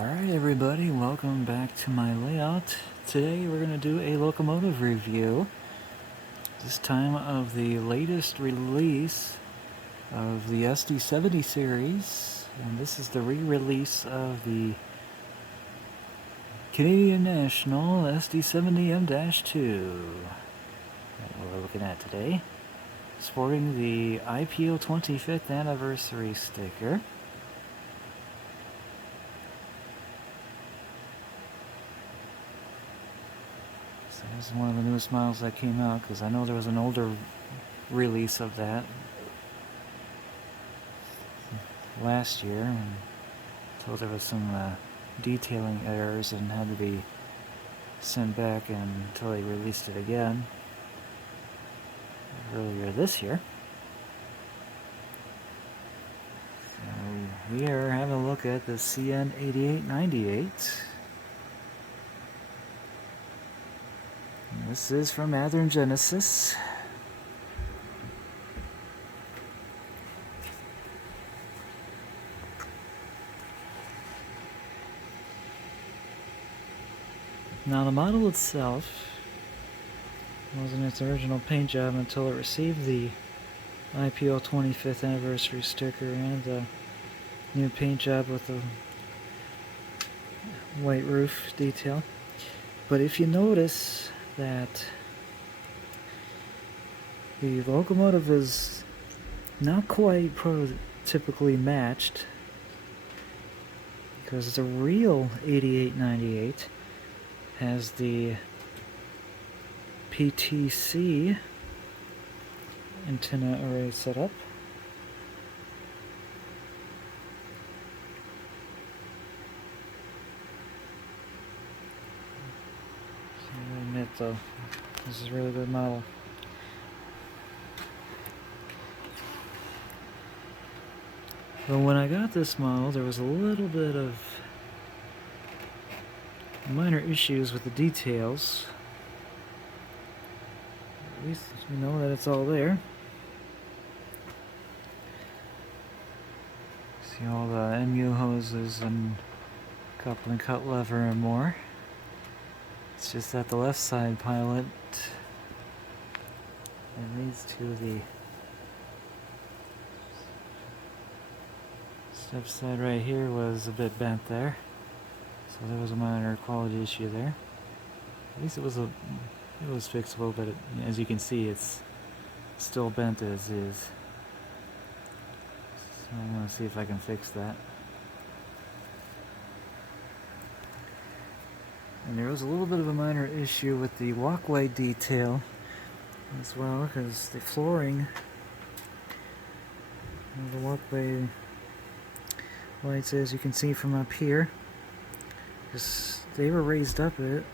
Alright everybody, welcome back to my layout. Today we're going to do a locomotive review, this time of the latest release of the SD70 series, and this is the re-release of the Canadian National SD70M-2 that we're looking at today, sporting the IPO 25th anniversary sticker. This is one of the newest models that came out, because I know there was an older release of that last year, and told there was some detailing errors and had to be sent back until they released it again earlier this year. So we are having a look at the CN8898. This is from Athearn Genesis. Now the model itself wasn't its original paint job until it received the IPO 25th anniversary sticker and the new paint job with the white roof detail. But if you notice that the locomotive is not quite prototypically matched, because the real 8898 has the PTC antenna array set up. So I admit though, this is a really good model. But when I got this model, there was a little bit of minor issues with the details. At least we know that it's all there. See all the MU hoses and coupling cut lever and more. It's just that the left side pilot that leads to the step side right here was a bit bent there. So there was a minor quality issue there. At least it was fixable, but as you can see, it's still bent as is. So I'm going to see if I can fix that. And there was a little bit of a minor issue with the walkway detail as well, because the flooring of the walkway lights, as you can see from up here, they were raised up a bit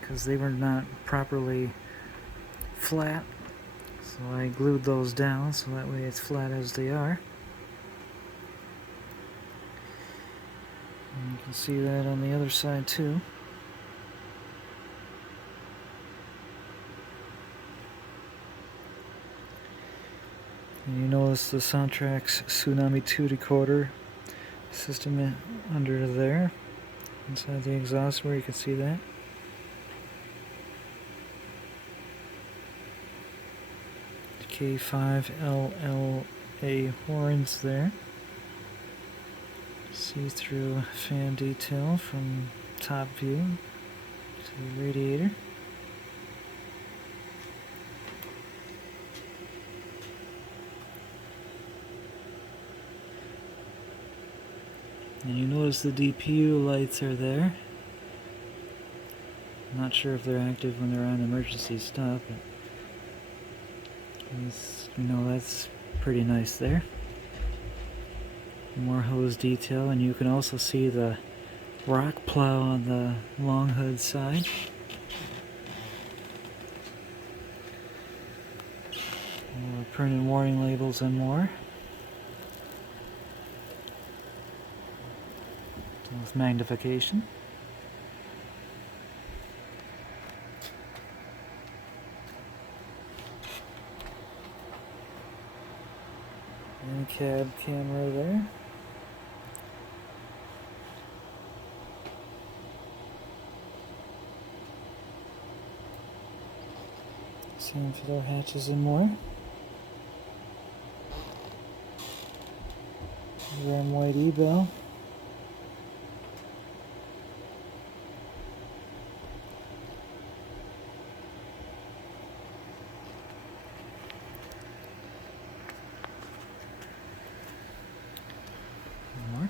because they were not properly flat. So I glued those down so that way it's flat as they are. And you can see that on the other side too. And you notice the Soundtrack's Tsunami 2 decoder system under there, inside the exhaust where you can see that. K5LLA horns there. See-through fan detail from top view to the radiator. And you notice the DPU lights are there. I'm not sure if they're active when they're on emergency stop, but that's pretty nice there. More hose detail, and you can also see the rock plow on the long hood side. More printed warning labels and more. With magnification. And cab camera there. Time for their hatches and more. Ram white E-bell. More.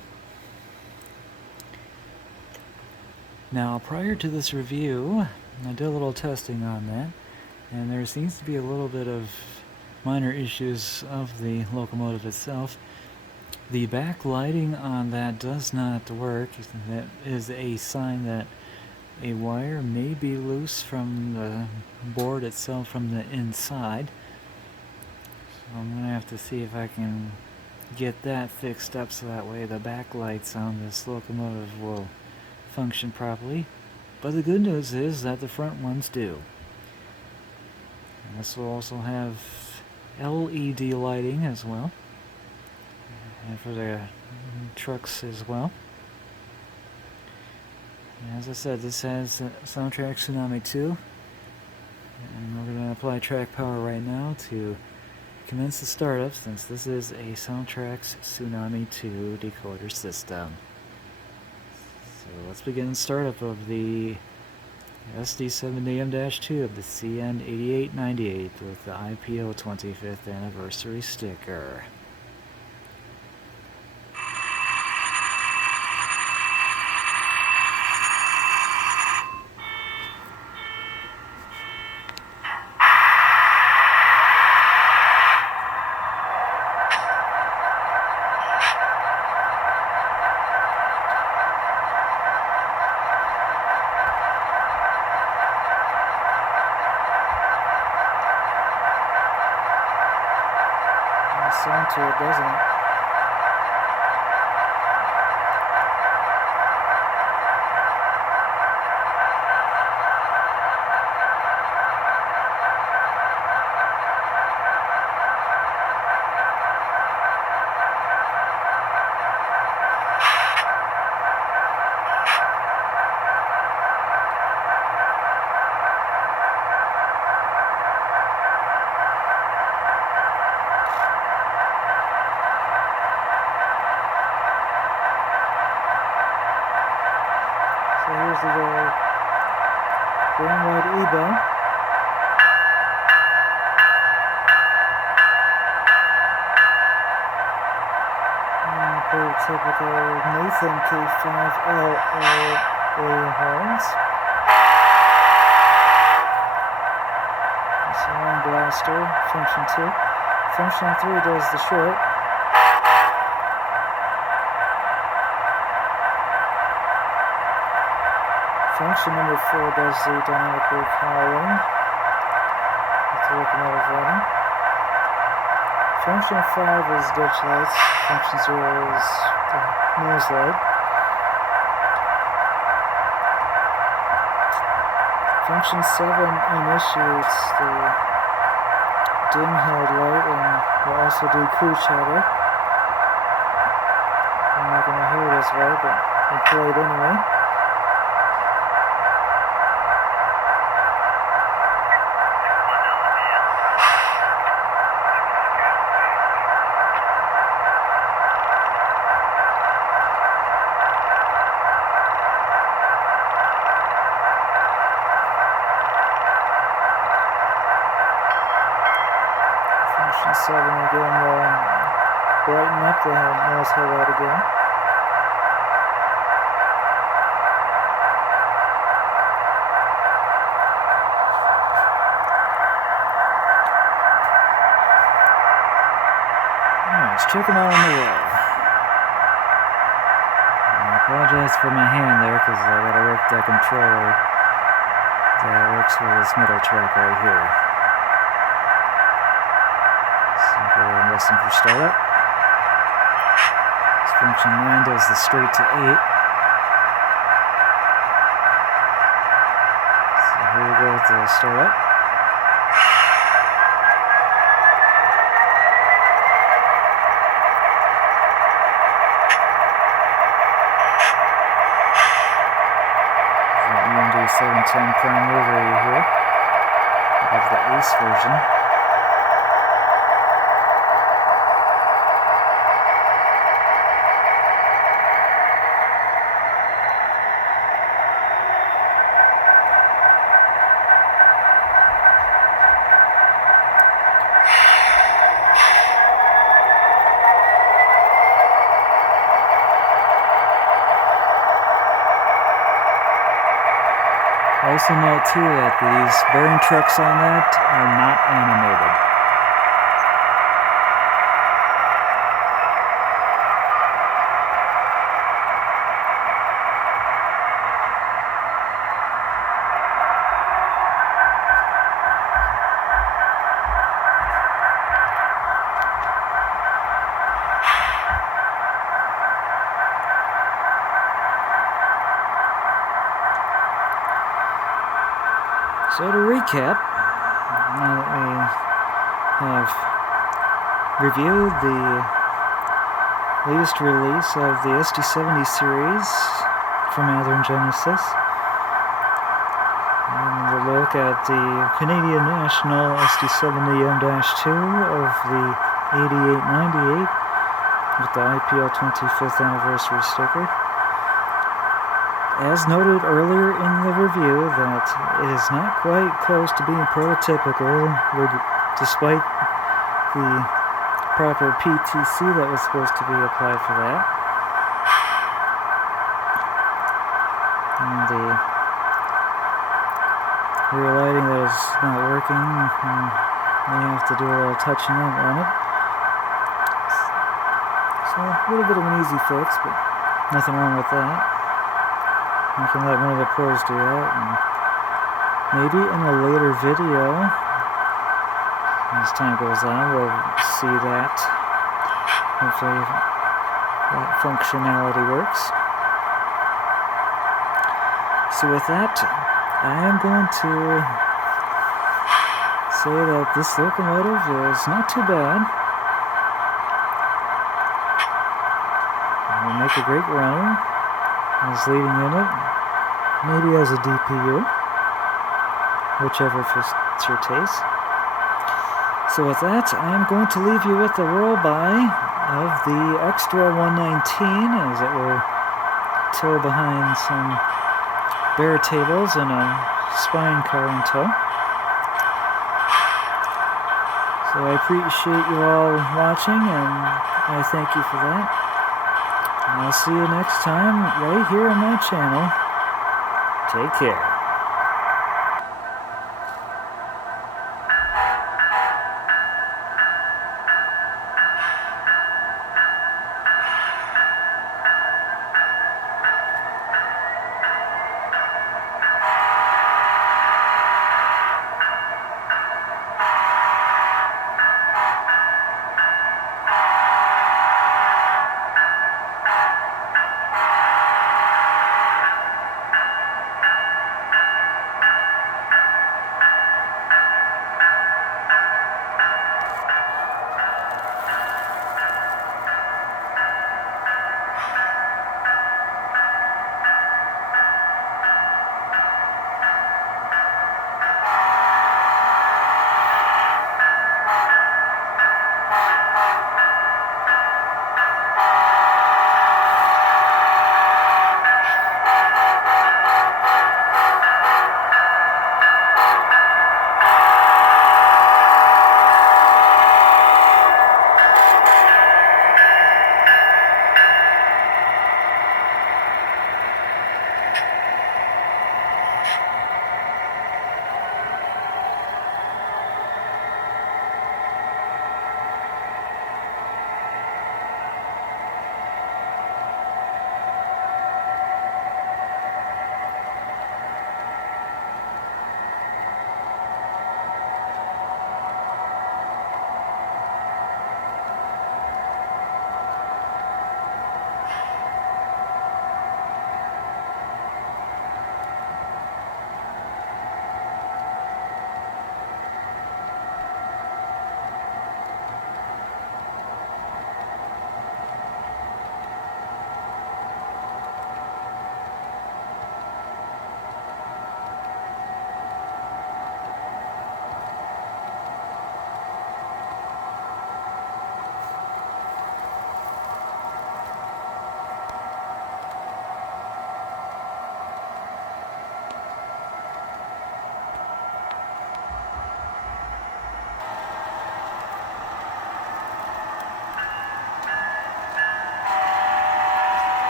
Now, prior to this review, I did a little testing on that, and there seems to be a little bit of minor issues of the locomotive itself. The backlighting on that does not work. That is a sign that a wire may be loose from the board itself from the inside. So I'm going to have to see if I can get that fixed up so that way the backlights on this locomotive will function properly. But the good news is that the front ones do. And this will also have LED lighting as well, and for the trucks as well. And as I said, this has Soundtrack Tsunami 2, and we're going to apply track power right now to commence the startup, since this is a Soundtrack Tsunami 2 decoder system. So let's begin the startup of the SD70M-2 of the CN8898 with the IPO 25th anniversary sticker. Sound to it, doesn't it? So here's the green white E-bell. And pretty typical Nathan K5LLA horns. It's a long blaster, function 2. Function 3 does the short. Function number 4 does the dynamic brake howling with the locomotive running. Function 5 is ditch lights. Function 0 is the nose light. Function 7 initiates the dim headlight and will also do crew chatter. I'm not going to hear it as well, but we'll play it anyway. Function 7 again will brighten up the nose headlight again. Alright, let's check them out on the road. I apologize for my hand there because I gotta work that controller that works with this middle track right here. And listen for startup. This function 9 does the straight to 8. So here we go with the startup. EMD 710 prime livery here. We have the release version. Also note too that these bearing trucks on that are not animated. So to recap, now that we have reviewed the latest release of the SD70 series from Athearn Genesis, and we'll look at the Canadian National SD70M-2 of the 8898 with the IPL 25th anniversary sticker. As noted earlier in the review, that it is not quite close to being prototypical, despite the proper PTC that was supposed to be applied for that. And the rear lighting that is not working, and we have to do a little touching up on it. So a little bit of an easy fix, but nothing wrong with that. You can let one of the pros do that, and maybe in a later video, as time goes on, we'll see that. Hopefully that functionality works. So with that, I am going to say that this locomotive is not too bad. It will make a great runner. As leading unit, maybe as a DPU, whichever fits your taste. So with that, I am going to leave you with the roll-by of the Extra 119, as it will tow behind some bare tables and a spine car in tow. So I appreciate you all watching, and I thank you for that. I'll see you next time right here on my channel. Take care.